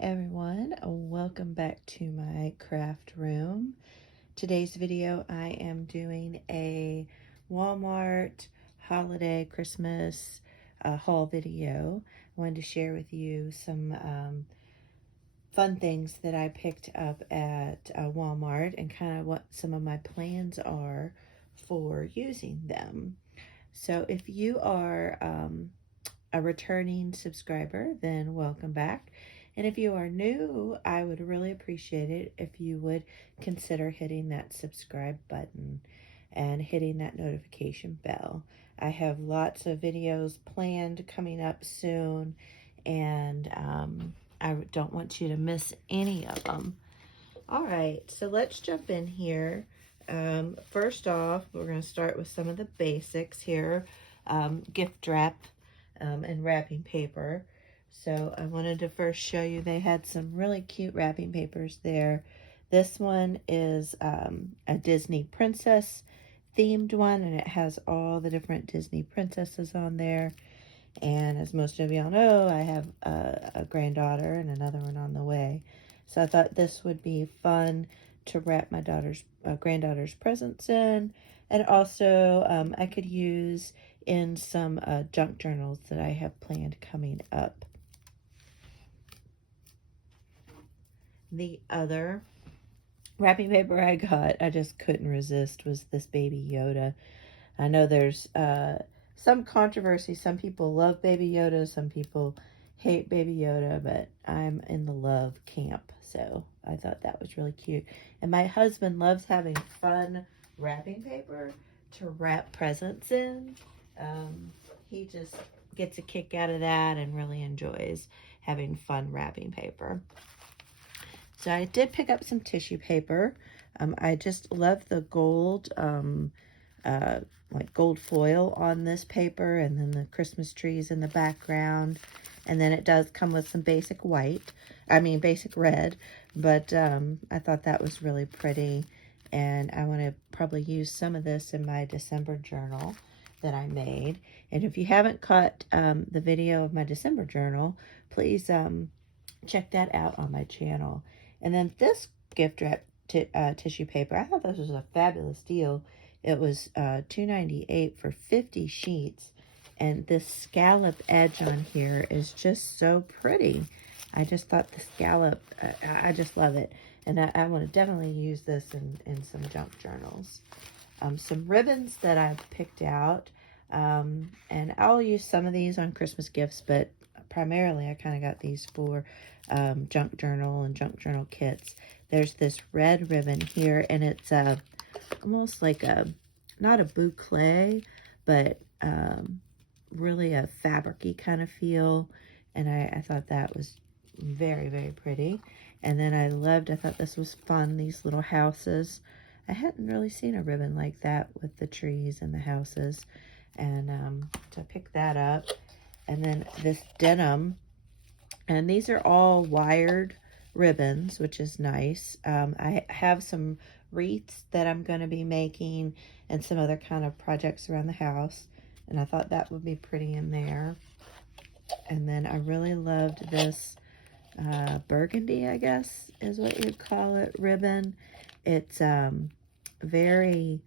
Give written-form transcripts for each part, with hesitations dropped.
everyone, welcome back to my craft room. Today's video I am doing a Walmart holiday Christmas haul video. I wanted to share with you some fun things that I picked up at Walmart and kind of what some of my plans are for using them. So if you are a returning subscriber, then welcome back. And if you are new, I would really appreciate it if you would consider hitting that subscribe button and hitting that notification bell. I have lots of videos planned coming up soon, and I don't want you to miss any of them. All right, so let's jump in here. First off, we're going to start with some of the basics here. Gift wrap and wrapping paper. So I wanted to first show you they had some really cute wrapping papers there. This one is a Disney princess themed one, and it has all the different Disney princesses on there. And as most of y'all know, I have a granddaughter and another one on the way. So I thought this would be fun to wrap my granddaughter's presents in. And also I could use in some junk journals that I have planned coming up. The other wrapping paper I got, I just couldn't resist, was this Baby Yoda. I know there's some controversy. Some people love Baby Yoda, some people hate Baby Yoda, but I'm in the love camp, so I thought that was really cute. And my husband loves having fun wrapping paper to wrap presents in. He just gets a kick out of that and really enjoys having fun wrapping paper. So I did pick up some tissue paper. I just love the gold, like gold foil on this paper, and then the Christmas trees in the background. And then it does come with some basic basic red, but I thought that was really pretty. And I want to probably use some of this in my December journal that I made. And if you haven't caught the video of my December journal, please check that out on my channel. And then this gift wrap tissue paper, I thought this was a fabulous deal. It was $2.98 for 50 sheets. And this scallop edge on here is just so pretty. I just thought the scallop, I just love it. And I want to definitely use this in some junk journals. Some ribbons that I've picked out. And I'll use some of these on Christmas gifts, but primarily I kind of got these for junk journal and junk journal kits. There's this red ribbon here, and it's almost like not a boucle, but really a fabric-y kind of feel. And I thought that was very, very pretty. And then I thought this was fun, these little houses. I hadn't really seen a ribbon like that with the trees and the houses. And so I picked that up. And then this denim. And these are all wired ribbons, which is nice. I have some wreaths that I'm going to be making and some other kind of projects around the house. And I thought that would be pretty in there. And then I really loved this burgundy, I guess is what you'd call it, ribbon. It's very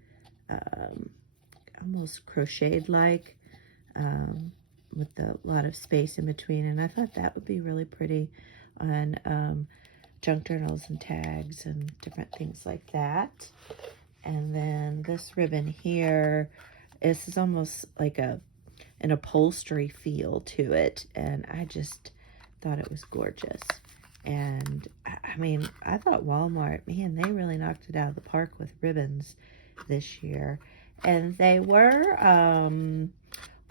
almost crocheted like, with a lot of space in between. And I thought that would be really pretty on junk journals and tags and different things like that. And then this ribbon here, this is almost like an upholstery feel to it, and I just thought it was gorgeous. And I mean, I thought Walmart, man, they really knocked it out of the park with ribbons this year. And they were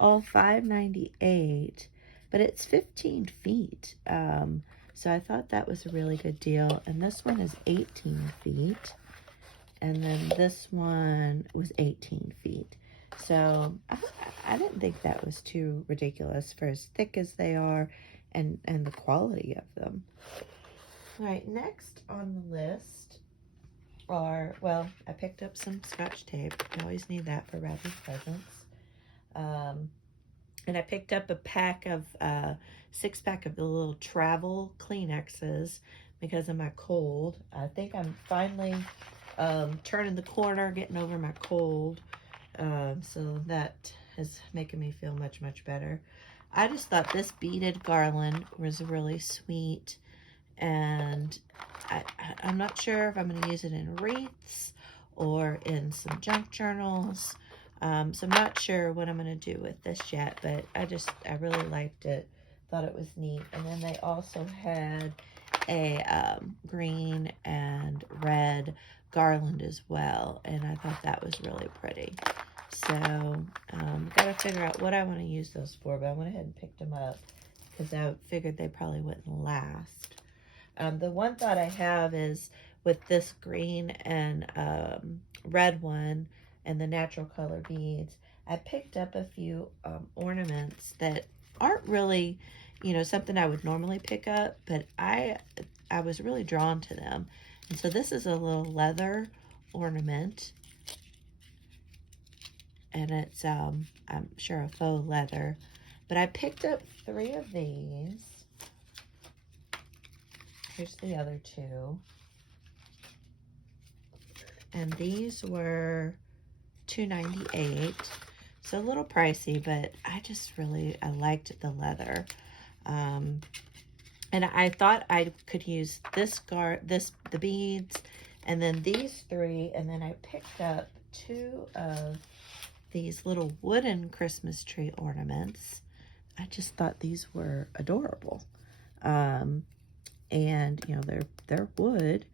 all $5.98, but it's 15 feet. So I thought that was a really good deal. And this one is 18 feet. And then this one was 18 feet. So I didn't think that was too ridiculous for as thick as they are and the quality of them. All right, next on the list are, well, I picked up some Scotch tape. I always need that for wrapping presents. And I picked up a pack of, 6-pack of the little travel Kleenexes because of my cold. I think I'm finally turning the corner, getting over my cold. So that is making me feel much, much better. I just thought this beaded garland was really sweet. And I'm not sure if I'm going to use it in wreaths or in some junk journals. So I'm not sure what I'm going to do with this yet, but I really liked it. Thought it was neat. And then they also had a green and red garland as well, and I thought that was really pretty. So got to figure out what I want to use those for, but I went ahead and picked them up because I figured they probably wouldn't last. The one thought I have is with this green and red one and the natural color beads, I picked up a few ornaments that aren't really, something I would normally pick up, but I was really drawn to them. And so this is a little leather ornament, and it's, I'm sure, a faux leather. But I picked up 3 of these. Here's the other 2. And these were $2.98. So a little pricey, but I liked the leather. And I thought I could use the beads, and then these 3, and then I picked up 2 of these little wooden Christmas tree ornaments. I just thought these were adorable. And they're wood.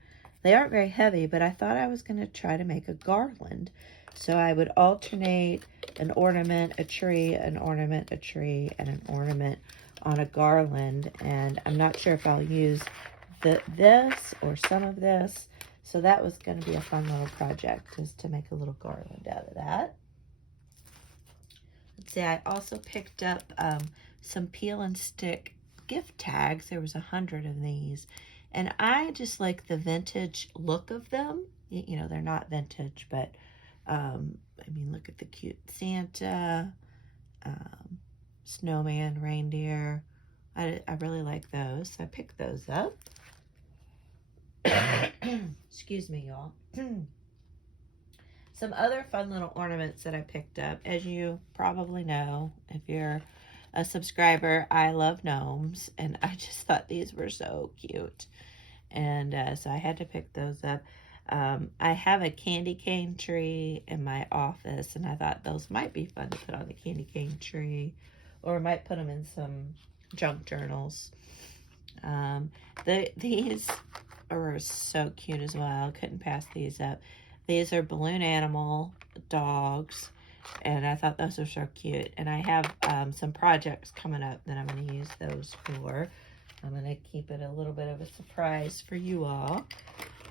They aren't very heavy, but I thought I was going to try to make a garland. So I would alternate an ornament, a tree, an ornament, a tree, and an ornament on a garland. And I'm not sure if I'll use this or some of this. So that was going to be a fun little project, just to make a little garland out of that. Let's see, I also picked up some peel and stick gift tags. There was 100 of these, and I just like the vintage look of them. They're not vintage, but I mean, look at the cute Santa, snowman, reindeer. I really like those, so I picked those up. Excuse me, y'all. Some other fun little ornaments that I picked up. As you probably know, if you're a subscriber, I love gnomes, and I just thought these were so cute. And so I had to pick those up. I have a candy cane tree in my office, and I thought those might be fun to put on the candy cane tree, or I might put them in some junk journals. These are so cute as well. Couldn't pass these up. These are balloon animal dogs, and I thought those were so cute. And I have some projects coming up that I'm going to use those for. I'm going to keep it a little bit of a surprise for you all.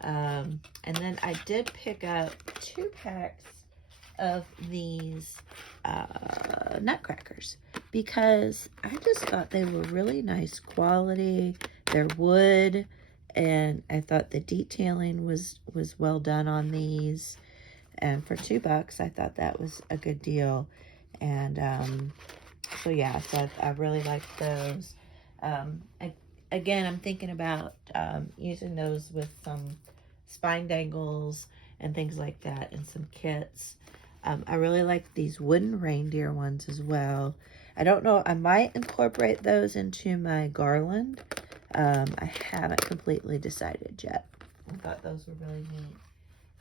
And then I did pick up 2 packs of these Nutcrackers because I just thought they were really nice quality. They're wood, and I thought the detailing was well done on these. And for $2, I thought that was a good deal. And so yeah, so I really liked those. Again, I'm thinking about using those with some spine dangles and things like that, and some kits. I really like these wooden reindeer ones as well. I don't know, I might incorporate those into my garland. I haven't completely decided yet. I thought those were really neat.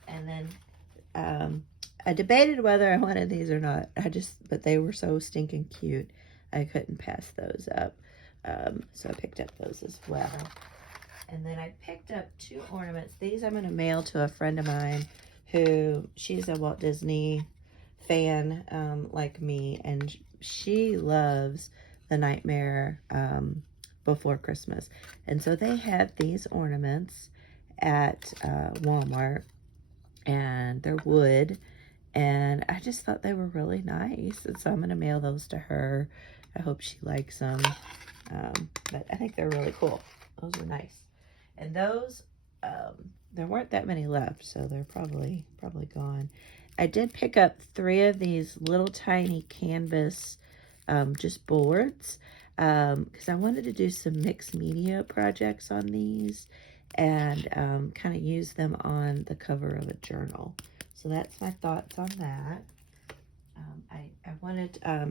And then I debated whether I wanted these or not. But they were so stinking cute, I couldn't pass those up. So I picked up those as well. And then I picked up 2 ornaments. These I'm going to mail to a friend of mine she's a Walt Disney fan like me, and she loves The Nightmare Before Christmas. And so they had these ornaments at Walmart, and they're wood, and I just thought they were really nice, and so I'm going to mail those to her. I hope she likes them, but I think they're really cool. Those are nice. And those, there weren't that many left, so they're probably gone. I did pick up 3 of these little tiny canvas just boards, because I wanted to do some mixed media projects on these and kind of use them on the cover of a journal. So that's my thoughts on that.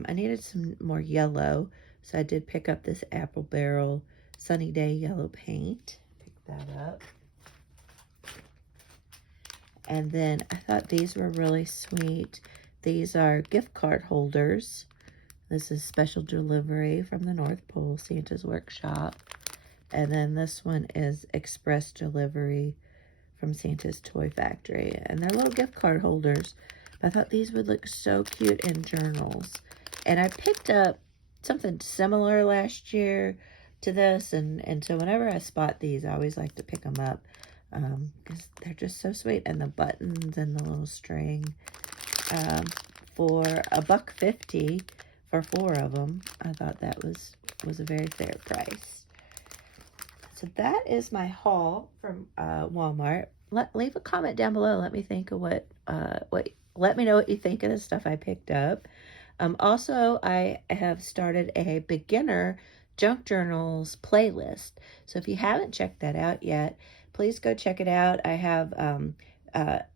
I needed some more yellow, so I did pick up this Apple Barrel Sunny Day yellow paint. Pick that up. And then I thought these were really sweet. These are gift card holders. This is special delivery from the North Pole, Santa's Workshop. And then this one is express delivery from Santa's Toy Factory. And they're little gift card holders. I thought these would look so cute in journals. And I picked up something similar last year to this. And so whenever I spot these, I always like to pick them up. Because they're just so sweet. And the buttons and the little string. For $1.50 for 4 of them, I thought that was a very fair price. So that is my haul from Walmart. Leave a comment down below. Let me think of let me know what you think of the stuff I picked up. Also, I have started a beginner junk journals playlist. So if you haven't checked that out yet, please go check it out. I have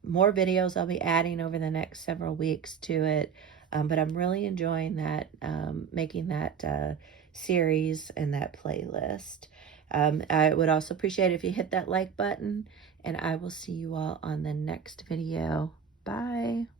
more videos I'll be adding over the next several weeks to it. But I'm really enjoying that, making that series and that playlist. I would also appreciate it if you hit that like button, and I will see you all on the next video. Bye.